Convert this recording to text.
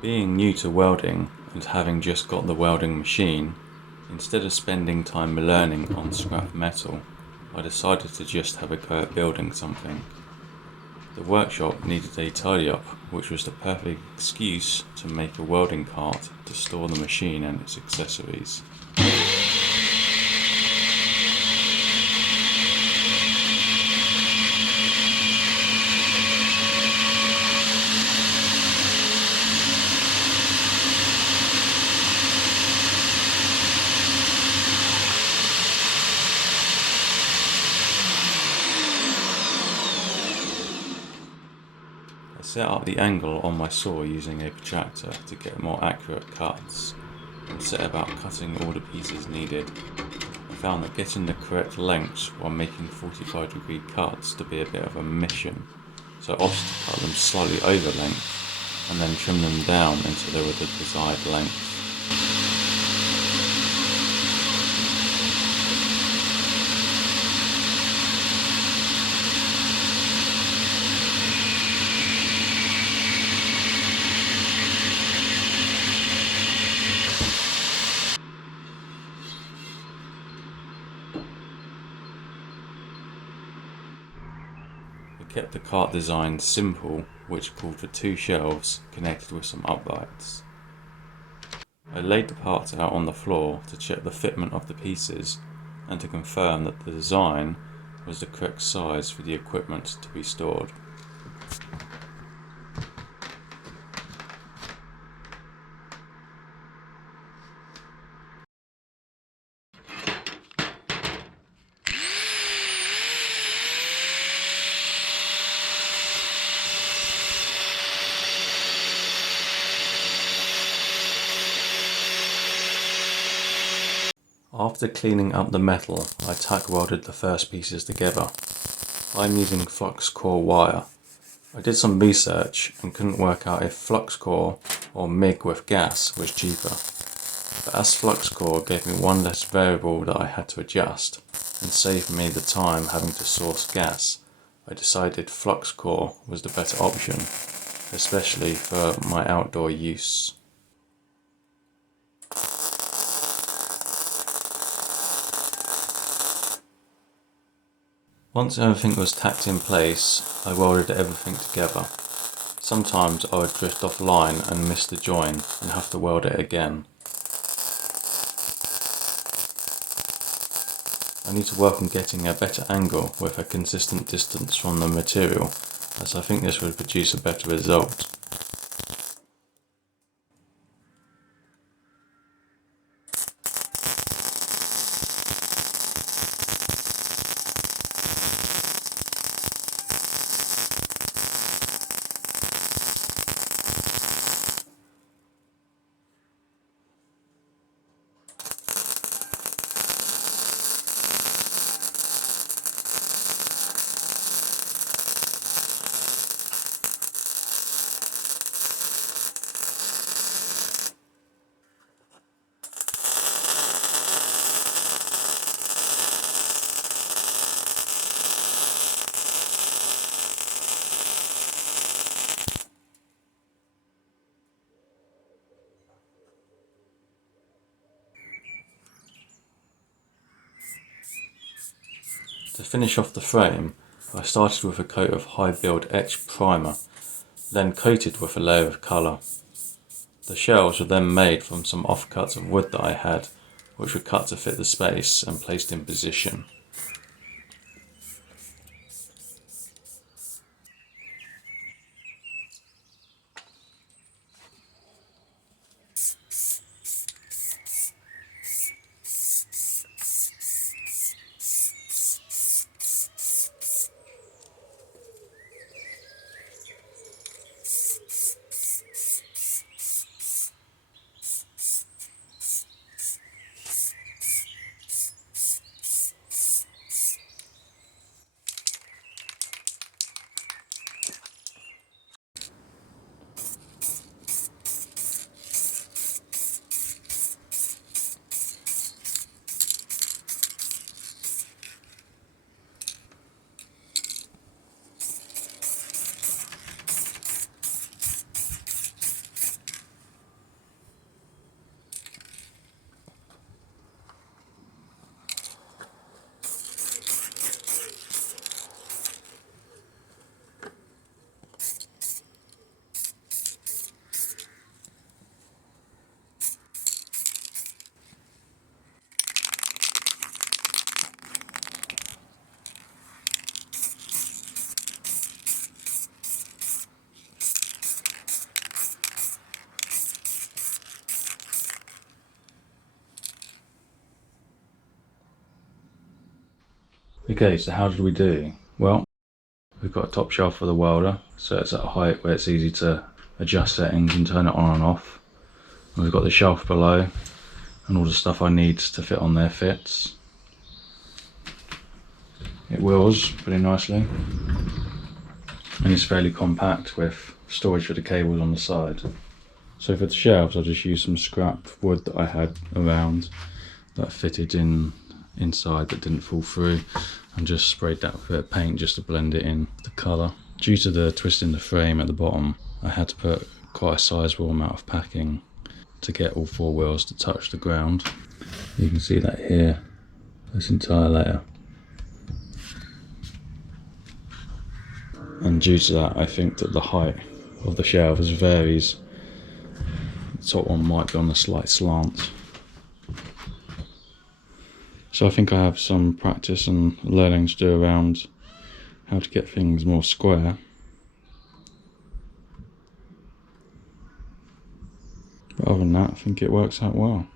Being new to welding and having just got the welding machine, instead of spending time learning on scrap metal, I decided to just have a go at building something. The workshop needed a tidy up, which was the perfect excuse to make a welding cart to store the machine and its accessories. I set up the angle on my saw using a protractor to get more accurate cuts, and set about cutting all the pieces needed. I found that getting the correct lengths while making 45-degree cuts to be a bit of a mission, so I opted to cut them slightly over length, and then trim them down until they were the desired length. I kept the cart design simple, which called for 2 shelves connected with some uprights. I laid the parts out on the floor to check the fitment of the pieces and to confirm that the design was the correct size for the equipment to be stored. After cleaning up the metal, I tack welded the first pieces together. I'm using flux core wire. I did some research and couldn't work out if flux core or MIG with gas was cheaper. But as flux core gave me one less variable that I had to adjust and saved me the time having to source gas, I decided flux core was the better option, especially for my outdoor use. Once everything was tacked in place, I welded everything together. Sometimes I would drift offline and miss the join and have to weld it again. I need to work on getting a better angle with a consistent distance from the material, as I think this would produce a better result. To finish off the frame, I started with a coat of high build etch primer, then coated with a layer of colour. The shells were then made from some offcuts of wood that I had, which were cut to fit the space and placed in position. Okay, so how did we do? Well, we've got a top shelf for the welder, so it's at a height where it's easy to adjust settings and turn it on and off. And we've got the shelf below, and all the stuff I need to fit on there fits. It wheels pretty nicely, and it's fairly compact with storage for the cables on the side. So for the shelves, I just used some scrap wood that I had around that fitted inside that didn't fall through, and just sprayed that with a bit of paint just to blend it in the colour. Due to the twist in the frame at the bottom, I had to put quite a sizable amount of packing to get all 4 wheels to touch the ground. You can see that here, this entire layer. And due to that, I think that the height of the shelves varies. The top one might be on a slight slant. So I think I have some practice and learning to do around how to get things more square. But other than that, I think it works out well.